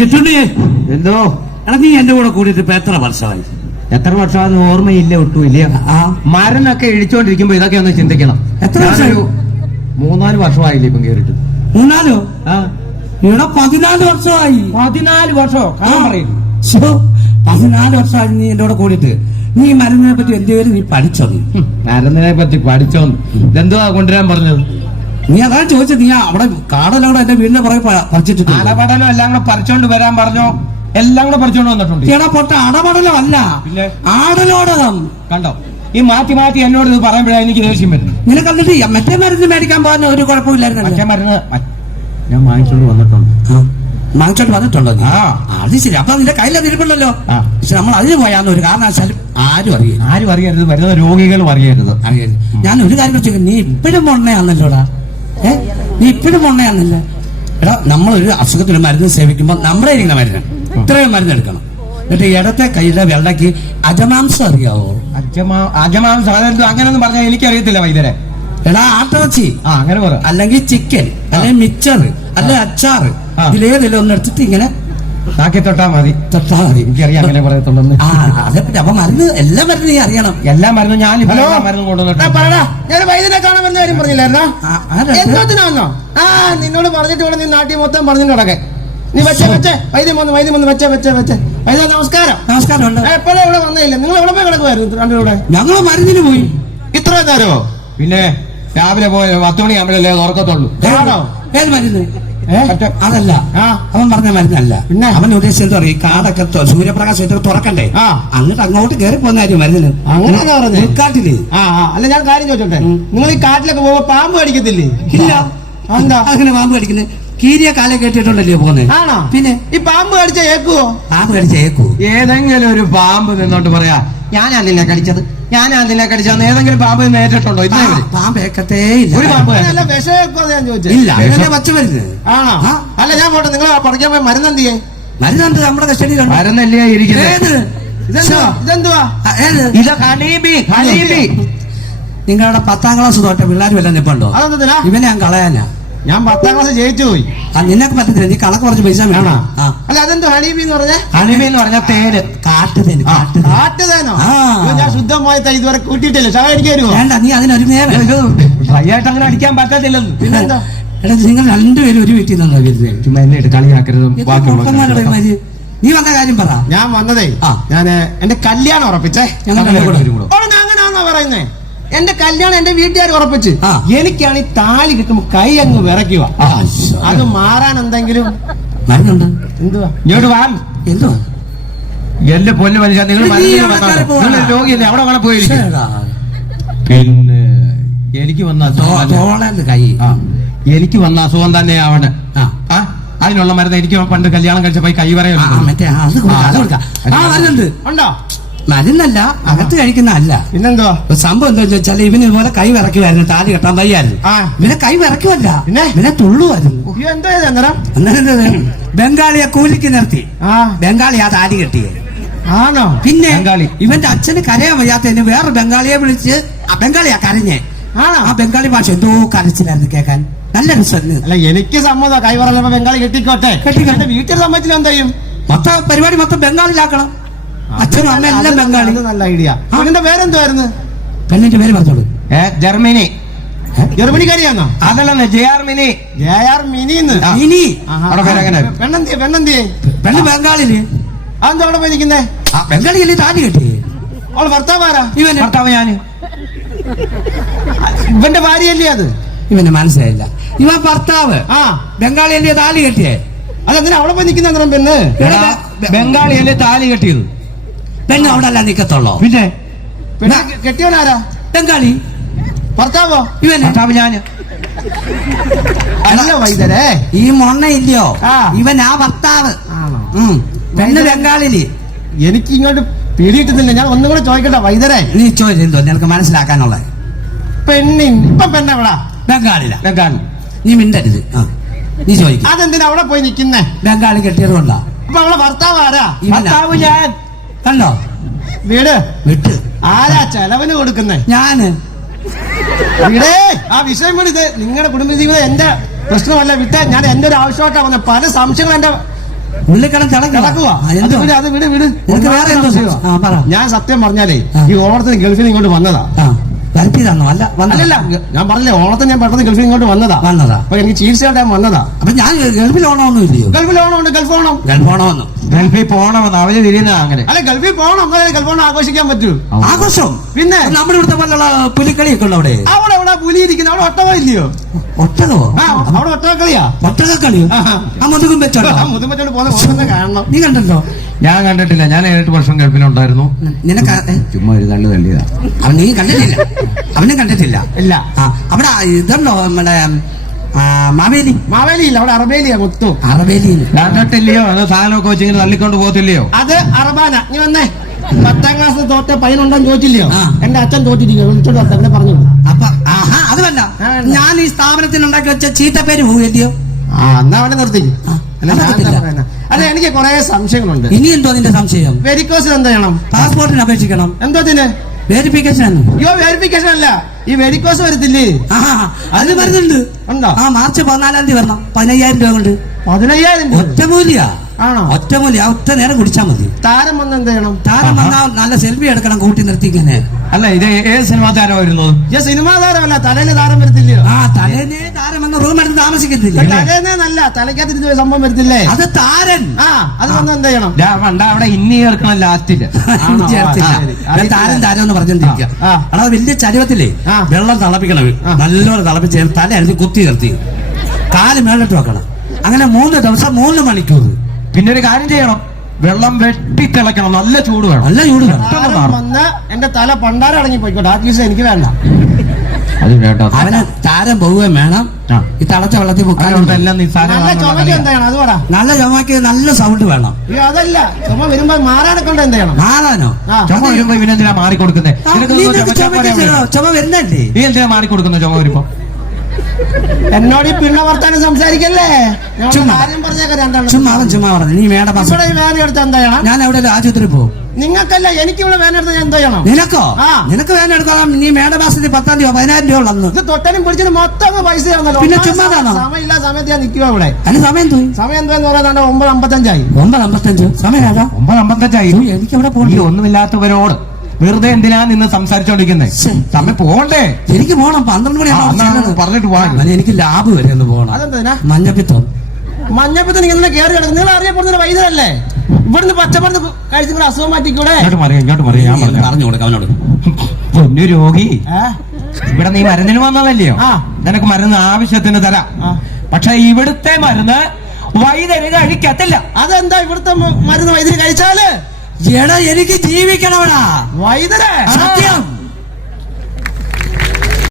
കിട്ടുണ്ണി, എന്തോ എടാ നീ എന്റെ കൂടെ കൂടിയിട്ട് ഇപ്പൊ എത്ര വർഷമായി? എത്ര വർഷമാണെന്ന് ഓർമ്മയില്ല ഒട്ടും ഇല്ല. മരനൊക്കെ ഇടിച്ചോണ്ടിരിക്കുമ്പോ ഇതൊക്കെ ഒന്ന് ചിന്തിക്കണം. എത്ര വർഷമായി? 3-4 വർഷമായില്ലേ ഇപ്പം കേറിട്ട്. 3-4? ആ ഇവിടെ 14 വർഷമായി. 14 വർഷമോ? 14 വർഷമായി നീ എന്റെ കൂടെ കൂടിയിട്ട്. നീ മരുന്നിനെ പറ്റി എന്തെങ്കിലും നീ പഠിച്ചോ? മരുന്നിനെ പറ്റി പഠിച്ചോന്ന് ഇതെന്തുവാ കൊണ്ടുവരാൻ പറഞ്ഞത്? നീ അതാണ് ചോദിച്ചത്. നീ അവിടെ കാടെല്ലാം കൂടെ എന്റെ വീടിന്റെ പുറകെ പറിച്ചിട്ട് അടപടലം എല്ലാം കൂടെ പറിച്ചോണ്ട് വരാൻ പറഞ്ഞോ? എല്ലാം കൂടെ പറിച്ചോണ്ട് വന്നിട്ടുണ്ട്. ചേടാ പൊട്ട, അടപടലം അല്ല, ആടലോടകം. കണ്ടോ, ഈ മാറ്റി മാറ്റി എന്നോട് ഇത് പറയുമ്പോഴാണ് എനിക്ക് ദേഷ്യം വരുന്നത്. നിനക്ക് എന്നിട്ട് മറ്റേ മരുന്ന് മേടിക്കാൻ പോകുന്ന ഒരു കുഴപ്പമില്ലായിരുന്നു. മറ്റേ മരുന്ന് ഞാൻ വാങ്ങിച്ചോണ്ട് വന്നിട്ടുണ്ട്. വാങ്ങിച്ചോണ്ട് വന്നിട്ടുണ്ടോ? അത് ശരി. അപ്പൊ നിന്റെ കയ്യിലത് ഇരിപ്പുണ്ടല്ലോ. പക്ഷെ നമ്മൾ അതിന് പോയാന്ന് ഒരു കാരണവശാലും ആരും അറിയരുത്. വരുന്ന രോഗികളും അറിയരുത്. ഞാൻ ഒരു കാര്യം ചോദിക്കും, നീ ഇപ്പോഴും മൊണ്ണയാന്നല്ലോടാ. നീ ഇപ്പോഴും മൊണ്ണയാന്നല്ല. എടാ, നമ്മളൊരു അസുഖത്തിന് മരുന്ന് സേവിക്കുമ്പോൾ നമ്മുടെ ഇരിക്കുന്ന മരുന്ന് ഇത്രയും മരുന്ന് എടുക്കണം. എന്നിട്ട് ഇടത്തെ കൈയുടെ വെള്ളക്ക് അജമാംസം അറിയാവോ? അജമാംസം അങ്ങനെയൊന്നും പറഞ്ഞാൽ എനിക്കറിയത്തില്ല വൈദ്യരെ. എടാ, ആട്ടിറച്ചി അങ്ങനെ പറ, അല്ലെങ്കിൽ ചിക്കൻ, അല്ലെങ്കിൽ മിച്ചർ, അല്ലെ അച്ചാറ്, ഇതിലേതെല്ലാം ഒന്ന് എടുത്തിട്ട് ഇങ്ങനെ നാക്കി തൊട്ടാ മതി. എനിക്കറിയാം അങ്ങനെ പറയത്തുള്ളൂ. അതേപ്പറ്റി അപ്പൊ മരുന്ന് എല്ലാ മരുന്നും നീ അറിയണം. എല്ലാ മരുന്നും ഞാൻ മരുന്നും കൊണ്ടുവന്നിട്ട് ഞാൻ വൈദ്യനെ കാണാൻ വന്ന കാര്യം പറഞ്ഞില്ലായിരുന്നോ? എന്തോത്തിനാന്നോ? നിന്നോട് പറഞ്ഞിട്ട് വേണം നീ നാട്ടിൽ മൊത്തം പറഞ്ഞിട്ട് നടക്കെ. നീ വെച്ചേ വൈദ്യം വന്ന് വെച്ചേ വൈദ്യ നമസ്കാരം. നമസ്കാരം. എപ്പോഴും ഇവിടെ വന്നില്ല. നിങ്ങൾ എവിടെ പോയി കിടക്കുമായിരുന്നു രണ്ടുകൂടെ? ഞങ്ങൾ മരുന്നിന് പോയി. ഇത്ര നേരമോ? പിന്നെ രാവിലെ പോയ 10 മണിയാകുമ്പോഴല്ലേ തുറക്കത്തുള്ളൂ. ഏത് മരുന്ന്? അതല്ല, അവൻ പറഞ്ഞ മരുന്നല്ല. പിന്നെ അവൻ ഉദ്ദേശിച്ചത് പറയും, കാടൊക്കെ സൂര്യപ്രകാശം ഇട്ട് തുറക്കണ്ടേ, അങ്ങോട്ട് കയറി പോകുന്ന കാര്യം മരുന്നിന്. അങ്ങനെ കാട്ടില്. അല്ല, ഞാൻ കാര്യം ചോദിച്ചോട്ടെ, നിങ്ങൾ ഈ കാട്ടിലൊക്കെ പോകുമ്പോ പാമ്പ് കടിക്കത്തില്ലേ? ഇല്ല. എന്താ അങ്ങനെ പാമ്പ് കടിക്കുന്നത്? കീരിയ കാലം കേട്ടിട്ടുണ്ടല്ലോ പോകുന്നത്. ആണോ? പിന്നെ ഈ പാമ്പ് കടിച്ച ഏക്കുവോ? പാമ്പ് കടിച്ച ഏക്കൂ? ഏതെങ്കിലും ഒരു പാമ്പ് നിന്നോട്ട് പറയാ, ഞാനാ നിന്നെ കടിച്ചതെന്ന് ഏതെങ്കിലും പാമ്പ് നേരിട്ടുണ്ടോ? പാമ്പ് ഏക്കത്തേ ഇല്ല. ഒരു പാമ്പ് വിഷം ഞാൻ ചോദിച്ചത്. ഇല്ല, പച്ചമരുന്ന്. ആണോ? അല്ല, ഞാൻ പോട്ടെ. നിങ്ങൾ പഠിക്കാൻ പോയി മരുന്നെന്തിയേ? മരുന്നുണ്ട് നമ്മുടെ കസ്റ്റഡിയിലുണ്ട്. മരുന്നല്ലേ ഇരിക്കുന്നത്? ഇതെന്തുവാ? ഇത് ഹണീബി. നിങ്ങളുടെ 10ാം ക്ലാസ് തോറ്റ പിള്ളേർ വല്ല നിപ്പുണ്ടോ? ഇവനെ ഞാൻ കളയാനാ. ഞാൻ 10ാം ക്ലാസ് ജയിച്ചു പോയി. നിനക്ക് പറ്റത്തില്ല, നീ കണക്ക് കുറച്ച് പൈസ വേണോ? അല്ല, അതെന്തോ ഹണീബി എന്ന് പറഞ്ഞ? ഹണീബി എന്ന് പറഞ്ഞ തേന്. കാട്ടുതേനോ? ഞാൻ ശുദ്ധമായി ഇതുവരെ കൂട്ടിയിട്ടില്ല. ചായ അടിക്കാൻ വരുമോ? വേണ്ട, നീ അതിനൊരു ഫ്രൈയായിട്ട് അങ്ങനെ അടിക്കാൻ പറ്റത്തില്ലെന്ന്. പിന്നെന്താ? എടാ, നിങ്ങൾ രണ്ടുപേരും ഒരു വീട്ടിൽ നിന്നോ വരുന്നത്? ചുമ്മാ എന്നെ കളിയാക്കരുത്. നീ വന്ന കാര്യം പറ. ഞാൻ വന്നതേ, ഞാൻ എന്റെ കല്യാണം ഉറപ്പിച്ചേ. അങ്ങനെയാണോ പറയുന്നേ? എന്റെ കല്യാണം എന്റെ വീട്ടുകാർ ഉറപ്പിച്ച്. എനിക്കാണ് ഈ താലി കിട്ടുമ്പോ കൈ അങ്ങ് വിറയ്ക്കുക. അത് മാറാൻ എന്തെങ്കിലും മരുന്നുണ്ട്? എന്തുവാ? ഇങ്ങോട്ട് വാ. എന്തുവാ? എന്റെ പൊന്നു മനുഷ്യ, നിങ്ങൾ രോഗിയല്ലേ? അവിടെ വേണം പോയിരിക്കും. പിന്നെ എനിക്ക് വന്ന അസുഖം തന്നെ ആവണേ. അതിനുള്ള മരുന്ന് എനിക്ക് പണ്ട് കല്യാണം കഴിച്ചപ്പോ കൈ പറയുന്നുണ്ട്. ഉണ്ടോ? മരുന്നല്ല, അകത്ത് കഴിക്കുന്ന അല്ല. പിന്നെന്തോ സംഭവം എന്താ വെച്ചാൽ, ഇവന് ഇതുപോലെ കൈ വിറക്കുമായിരുന്നു, താലി കെട്ടാൻ വയ്യായിരുന്നു. ഇവനെ കൈ വിറക്കുമല്ല, ഇവനെ തുള്ളുമായിരുന്നു. ബംഗാളിയെ കൂലിക്ക് നിർത്തി ബംഗാളി ആ താലി കെട്ടിയെ. ആണോ? പിന്നെ ഇവന്റെ അച്ഛന് കരയാൻ വയ്യാത്തതിന് വേറെ ബംഗാളിയെ വിളിച്ച് ബംഗാളിയാ കരഞ്ഞേ. ആ ബംഗാളി ഭാഷ എന്തോ കരച്ചിലായിരുന്നു കേൾക്കാൻ. നല്ല രസം. അല്ല, എനിക്ക് സമ്മതം. കൈ പറഞ്ഞപ്പോ ബംഗാളി കെട്ടിക്കോട്ടെ. വീട്ടിൽ സമ്മതിച്ചില്ല എന്താ ചെയ്യും? മൊത്തം പരിപാടി മൊത്തം ബംഗാളിലാക്കണം. അച്ഛനും അമ്മ എല്ലാം ബംഗാളി. നല്ല ഐഡിയ. അവന്റെ പേരെന്തുവായിരുന്നു? പെണ്ണിന്റെ പേര് പറഞ്ഞോളൂ. ജർമ്മനി. ജർമ്മനിക്കാരിയാന്നോ? അതല്ലെന്ന്, ജയാർമിനി. പെണ്ണെന്തിയെ? പെണ്ണ് ബംഗാളില്. അതെന്താ അവിടെ പോയി നിൽക്കുന്നേ? ബംഗാളിയല്ലേ താലി കെട്ടി? അവള് ഭർത്താവാരാ? ഭർത്താവ് ഞാന്. ഇവന്റെ ഭാര്യയല്ലേ അത്? ഇവന് മനസ്സിലായില്ല. ഇവൻ ഭർത്താവ്. ബംഗാളിയല്ലേ താലി കെട്ടിയേ? അതെന്തിനാ അവിടെ പോയി നിൽക്കുന്ന? പെണ്ണ് ബംഗാളിയല്ലേ താലി കെട്ടിയത്? പെണ്ണ് അവിടെ അല്ല നിക്കത്തുള്ളോ? പിന്നെ കെട്ടിയവനാരാ? ബംഗാളി. ഭർത്താവോ? ഇവൻ ഭർത്താവ് ഞാന്. അല്ല വൈദ്യരെ, ഈ മൊണ്ണ ഇല്ലയോ? ഇവൻ ആ ഭർത്താവ്. പെണ്ണ് ബംഗാളില്. എനിക്ക് ഇങ്ങോട്ട് പിടിയിട്ടുന്നില്ല. ഞാൻ ഒന്നും കൂടെ ചോദിക്കട്ടെ വൈദ്യരെ? നീ ചോദിച്ചോ, നിനക്ക് മനസ്സിലാക്കാനുള്ള. ഇപ്പൊ പെണ്ണെവിടാ? ബംഗാളില. ബംഗാളി. നീ മിണ്ടരുത്. നീ ചോദിക്കും. അതെന്തിനാ അവിടെ പോയി നിൽക്കുന്നേ? ബംഗാളി കെട്ടിയത് കൊണ്ടാ. അപ്പൊ അവളെ ഭർത്താവ് ആരാ? ഭർത്താവ് ഞാൻ. കണ്ടോ? വീട് വിട്ട്. ആരാ ചെലവിന് കൊടുക്കുന്നേ? ഞാന്. വീടേ, ആ വിഷയം കൂടി ഇത് നിങ്ങളുടെ കുടുംബജീവിതം എന്റെ പ്രശ്നമല്ല. വിട്ടേ, ഞാൻ എന്റെ ഒരു ആവശ്യമായിട്ടാ വന്നത്. പല സംശയങ്ങൾ എന്റെ ഉള്ളിക്കടം കിടക്കുവാ എന്തോ അത് വിട് നിനക്ക് വേറെ എന്തോ ആ പറ ഞാൻ സത്യം പറഞ്ഞാലേ ആ. ഈ ഓണത്തിന് ഗൾഫിൽ നിന്ന് ഇങ്ങോട്ട് വന്നതാ. ആ വരുത്തിയതാണോ? അല്ല അല്ലല്ല, ഞാൻ പറഞ്ഞില്ലേ ഓണത്തിന് ഞാൻ പെട്ടെന്ന് ഗൾഫിൽ ഇങ്ങോട്ട് വന്നതാ. അപ്പൊ എനിക്ക് ചികിത്സയായിട്ട് ഞാൻ വന്നതാ. അപ്പൊ ഞാൻ ഗൾഫിൽ ഓണമൊന്നും ഇല്ലയോ? ഗൾഫിൽ ഓണമുണ്ട്, ഗൾഫ് ഓണം. ഗൾഫ് ഓണമെന്നു ഗൾഫിൽ പോകണമെന്ന് അവര് തിരിയുന്ന അങ്ങനെ. അല്ല ഗൾഫിൽ പോകണം, എന്നാലേ ഗൾഫ് ഓണം ആഘോഷിക്കാൻ പറ്റൂ. ആഘോഷം പിന്നെ നമ്മുടെ ഇവിടുത്തെ പോലുള്ള പുലിക്കളിയൊക്കെ ഉള്ളു അവിടെ. അവിടെ എവിടെ പുലി ഇരിക്കുന്നത്? അവിടെ ഒട്ടകം ഇല്ലയോ? ഒട്ടകോ? ആ അവിടെ ഒട്ടകക്കളിയാ. ഒട്ടകക്കളിയോ? ആ മുതുകും വെച്ചോട്ടോ മുതുമറ്റോട് പോകുന്ന കാണണം. നീ കണ്ടല്ലോ? ഞാൻ കണ്ടിട്ടില്ല. ഞാൻ 7 വർഷം ഗൾഫിലുണ്ടായിരുന്നു. നിനക്ക് ചുമ്മാ ഒരു തള്ളു തള്ളിയതാ. അവൻ നീ കണ്ടിട്ടില്ല? അവനെ കണ്ടിട്ടില്ല. ഇല്ല. ആ അവിടെ ഇതുണ്ടോ നമ്മുടെ മാവേലി? മാവേലി ഇല്ല, അവിടെ അറബേലിയാ മൊത്തം. അറബേലി കണ്ടിട്ടില്ലയോ? അത് സാധനമൊക്കെ വെച്ച് ഇങ്ങനെ തള്ളിക്കൊണ്ട് പോകത്തില്ലയോ? അത് അറബാന. നീ വന്നേ. 10ാം ക്ലാസ് തോറ്റ പയ്യനുണ്ടെന്ന് ചോദിച്ചില്ലയോ? ആ. എന്റെ അച്ഛൻ തോറ്റിരിക്കുക, വിളിച്ചോണ്ട് വരട്ടെ, ഇവിടെ പറഞ്ഞു. അപ്പൊ ആഹാ അത് വേണ്ട. ഞാൻ ഈ സ്ഥാപനത്തിന് ഉണ്ടാക്കി വെച്ച ചീത്തപ്പേര് പോവുകയോ? ആ എന്നാ അവനെ നിർത്തിക്കും. അത് നടത്തില്ല. അല്ല എനിക്ക് കുറെ സംശയങ്ങളുണ്ട്. ഇനി എന്തോ നിന്റെ സംശയം? വെരിക്കോസ് എന്ത് ചെയ്യണം? പാസ്പോർട്ടിന് അപേക്ഷിക്കണം. എന്തോ ഇതിന് വെരിഫിക്കേഷൻ. അയ്യോ വെരിഫിക്കേഷൻ അല്ല, ഈ വെരിക്കോസ് വരത്തില്ലേ? അത് വരുന്നുണ്ട്. ഉണ്ടോ? ആ മാർച്ച് 14-ാം തീയതി വരണം. 15,000 രൂപ കൊണ്ട്. 15,000 ഒറ്റമൂലിയാ. ആണോ? ഒറ്റമൂലി. ഒറ്റ നേരം കുടിച്ചാൽ മതി. താരം വന്ന് എന്ത് ചെയ്യണം? താരം വന്നാൽ നല്ല സെൽഫി എടുക്കണം കൂട്ടി നിർത്തിക്കന്നെ. അല്ല, ഇത് ഏത് സിനിമാ താരം വരുന്നത്? ഈ സിനിമാ താരമല്ല, തലേന്ന് താരം വരത്തില്ലയോ? ആ തലേന്നേ താരം വന്ന് റൂം എടുത്ത് താമസിക്കത്തില്ല. തലേന്നല്ല, തലയ്ക്കകത്തിരുന്ന് സംഭവം വരത്തില്ലേ? അത് താരൻ. ആ അത് വന്ന് എന്ത് ചെയ്യണം? വേണ്ട, അവിടെ ഇന്നി ചേർക്കണം ലാസ്റ്റില്. ആണോ? ചേർത്തില്ല. ആ, ശരി. ഞാൻ താരം എന്ന് പറഞ്ഞോണ്ടിരിക്കുക. ആ. അവിടെ വലിയ ചരുവത്തിലേ ആ. വെള്ളം തിളപ്പിക്കണം. നല്ലോണം തിളപ്പിച്ച് തല അരിഞ്ഞ് കുത്തി നിർത്തി കാല് മേളിട്ട് വെക്കണം. അങ്ങനെ 3 ദിവസം 3 മണിക്കൂർ. പിന്നെ ഒരു കാര്യം ചെയ്യണം, വെള്ളം വെട്ടി തിളക്കണം. നല്ല ചൂട് വേണം. നല്ല ചൂട് വേണം. താരം വന്ന് എന്റെ തല പണ്ടാരം അടങ്ങി പോയിക്കോട്ടെ. ആ കേസ് എനിക്ക് വേണ്ട. അത് വേണ്ട. അവന് താരം പോവുകയും വേണം. ആ. ഈ തിളച്ച വെള്ളത്തിൽ അതുകൊണ്ട് എല്ലാം നല്ല ചുമക്ക് നിസ്സാരം. എന്ത് ചെയ്യണം? അത് പറ. നല്ല ചുമക്ക് നല്ല സൗണ്ട് വേണം. അയ്യോ അതല്ല, ചുമ വരുമ്പോ മാറാനെ കൊണ്ട് എന്ത് ചെയ്യണം? മാറാനോ? ആ. ചുമ വരുമ്പോ ഇവനെന്തിനാ മാറിക്കൊടുക്കുന്നേ? ചുമ വരുന്നല്ലേ? നീ എന്തിനാ മാറിക്കൊടുക്കുന്ന ചുമ വരുമ്പോ? എന്നോട് ഈ പിള്ള വർത്താനം സംസാരിക്കല്ലേ? ഞാൻ ഒരു ചുമ്മാ. കാര്യം പറഞ്ഞേക്കാം രണ്ടാളും. ചുമ്മാ പറഞ്ഞു. നീ വേണ്ട പാസ്. ഇവിടെ ഈ വേന എടുത്ത് എന്താ ചെയ്യണം? ഞാൻ എവിടെ ആശുപത്രി പോകും. നിങ്ങൾക്കല്ല, എനിക്ക് ഇവിടെ വേന എടുത്ത് ഞാൻ എന്താ ചെയ്യണം? നിനക്കോ? ആ. നിനക്ക് വേണ്ട എടുക്കണം. നീ മേടമാസത്തിൽ 10-ാം തീയതി 10,000 രൂപ ഉള്ളന്ന്. ഇത് തൊട്ടനും പിടിച്ചിട്ട് മൊത്തം പൈസ ആവുന്നല്ലോ. പിന്നെ ചുമ്മാതാണോ? സമയമില്ല സമയത്ത് ഞാൻ നിൽക്കുക ഇവിടെ. അതിന് സമയം തോന്നി സമയം എന്താന്ന് പറയുന്നത് 9:55 9:55 സമയം ഏതാ? 9:55. എനിക്ക് അവിടെ ഈ പോകണം. ഒന്നുമില്ലാത്തവരോട് വെറുതെ എന്തിനാ നിന്ന് സംസാരിച്ചോണ്ടിരിക്കുന്നേ? ശ്ശെ. സമയം പോകണ്ടേ? എനിക്ക് പോകണം. 12 മണിയാണ് പറഞ്ഞിട്ട് പോവാ. എനിക്ക് ലാബ് വരെ ഒന്ന് പോകണം. അതെന്താ? മഞ്ഞപ്പിത്തം. മഞ്ഞപ്പത്തിന് നിങ്ങൾ കയറി കിടക്കും. നിങ്ങൾ അറിയപ്പെടുന്ന വൈദ്യരല്ലേ? ഇവിടുന്ന് പച്ചപ്പുറത്ത് കഴിച്ച് നിങ്ങൾ അസുഖം മാറ്റിക്കൂടെ? ഇങ്ങോട്ട് മറിയാം. ഞാൻ പറഞ്ഞു. പറഞ്ഞു കൊടുക്കാം അവനോട്. പൊന്നു രോഗി, ഏ? ഇവിടെ നീ മരുന്നിന് വന്നതല്ലയോ? ആ. നിനക്ക് മരുന്ന് ആവശ്യത്തിന് തരാം. ആ. പക്ഷെ ഇവിടുത്തെ മരുന്ന് വൈദ്യര് കഴിക്കത്തില്ല. അതെന്താ ഇവിടുത്തെ മരുന്ന് വൈദ്യുതി കഴിച്ചാല്? എടാ എനിക്ക് ജീവിക്കണവടാ. വൈദ്യരെ സത്യം.